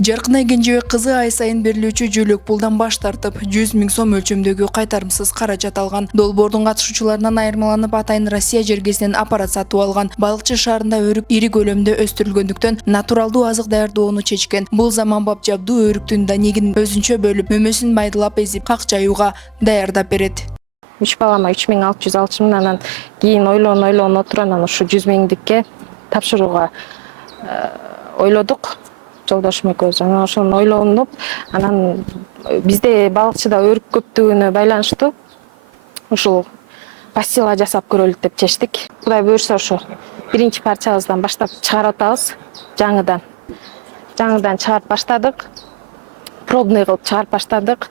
Жаркынай Кенжебек кызы ай сайын берилүүчү жөлөк пулдан баш тартып, 100 000 сом өлчөмдөгү кайтарымсыз каражат алган. Долбоордун катышуучуларынан айырмаланып атайын Россия жергесинен аппарат сатып алган. Балыкчы шаарында өрүк ири көлөмдө өстүрүлгөндүктөн натуралдуу азык даярдоону чечкен. Бул заманбап жабдуу өрүктүн данегин өзүнчө бөлүп, мөмөсүн майдалап эзип, как жаюуга даярдап берет. 3 балама 3600 алчумун, анан кийин ойлон отуруп анан ушу 100 000дикке тапшырууга ойлодук. Жолдошум экөөбүз анан ошону ойлонуп, анан бизде балыкчыда өрүк көптүгүнө байланыштуу ушул пастила жасап көрөлүк деп чечтик. Кудай буюрса ошо биринчи парчабыздан баштап чыгарып атабыз. Жаңыдан чыгарып баштадык. Пробный кылып чыгарып баштадык.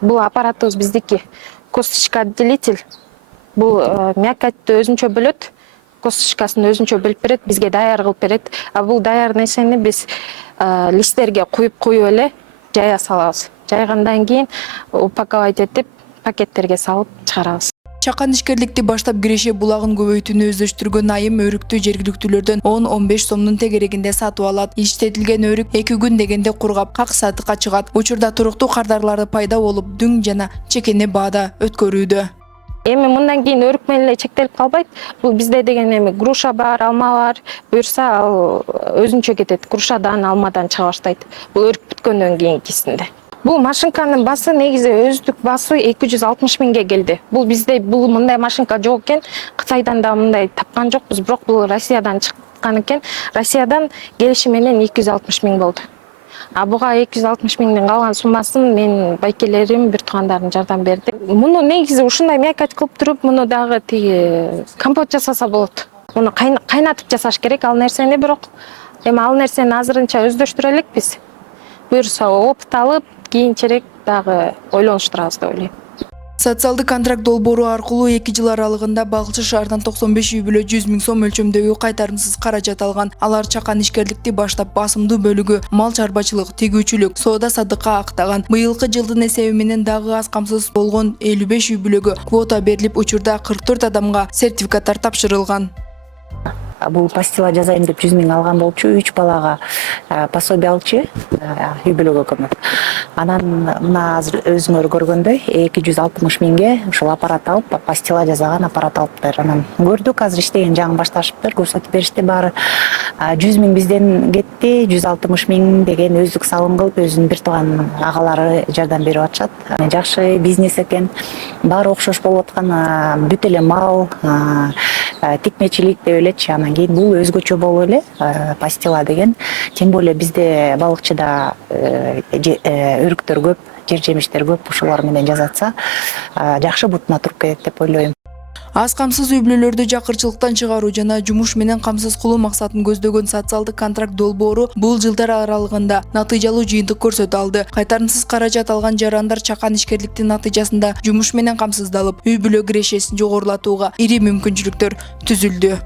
Бул аппаратыбыз биздики косточка-отделитель. Бул мякотьту өзүнчө бөлөт. Косточкасын өзүнчө бөлүп берет, бизге даяр кылып берет. А бул даяр нерсени биз листтерге куюп эле жая салабыз. Жайгандан кийин упаковать этип, пакеттерге салып чыгарабыз. Чакан ишкерликти баштап киреше булагын көбөйтүүнү өздөштүргөн айым өрүктү жергиликтүүлөрдөн 10-15 сомдун тегерегинде сатып алат. Иштетилген өрүк 2 күн дегенде кургап, как сатыкка чыгат. Учурда туруктуу кардарлары пайда болуп, дүң жана чекене баада өткөрүүдө. Эми мындан кийин өрүк менен эле чектелип калбайт. Бул бизде деген эми груша бар, алма бар. Буюрса ал өзүнчө кетет. Грушадан, алмадан чыга баштайт. Бул өрүк бүткөндөн кийинкисинде. Бул машинканын басы негизи өздүк басы 260 000ге келди. Бул бизде мындай машинка жок экен. Кытайдан да мындай тапкан жокпуз, бирок бул Россиядан чыккан экен. Россиядан келиши менен 260 000 болду. А буга 260 000дин калган суммасын мен байкелерим, бир туугандарым жардам берди. Муну негизи ушундай мякоть кылып туруп, муну дагы тиги компот жасаса болот. Муну кайнатып жасаш керек ал нерсени, бирок эми ал нерсени азырынча өздөштүрө элекпиз. Буюрса опыт алып, кийинчерээк дагы ойлонуштурабыз деп ойлойм. Социалдык контракт долбоору аркылуу 2 жыл аралыгында Балыкчы шаарынан 95 үй бүлө 100 000 сом өлчөмдөгү кайтарымсыз каражат алган. Алар чакан ишкерликти баштап басымдуу бөлүгү мал чарбачылык, тегүүчүлүк, соода садыкка актаган. Быйылкы жылдын эсеби менен дагы аз камсыз болгон 55 үй бүлөгө квота берилип, учурда 44 адамга сертификаттар тапшырылган. Бул пастила жасайм деп 100 000 алган болчу, 3 балага пособие алчу, үй бүлөгө көмөк. Анан мына азыр өзүңөр көргөндөй 260 000ге ушул аппарат алып, пастила жасаган аппарат алыптыр. Анан көрдүк, азыр иштеген жагын башташыптыр, көрсөтүп беришти баары. 100 000 бизден кетти, 160 000 деген өздүк салым кылып, өзүнүн бир тууган агалары жардам берип атышат. Жакшы бизнес экен, баары окшош болуп аткан, бүт эле мал, тикмечилик деп элечи. Анан кийин бул өзгөчө болуп эле пастила деген. Тем более бизде балыкчыда өрүктөр көп, жер жемиштер көп, ушулар менен жасатса жакшы бутуна туруп кетет деп ойлойм. Аз камсыз үй бүлөлөрдү жакырчылыктан чыгаруу жана жумуш менен камсыз кылуу максатын көздөгөн социалдык контракт долбоору бул жылдар аралыгында натыйжалуу жыйынтык көрсөтө алды. Кайтарымсыз каражат алган жарандар чакан ишкерликтин натыйжасында жумуш менен камсыздалып, үй бүлө кирешесин жогорулатууга ири мүмкүнчүлүктөр түзүлдү.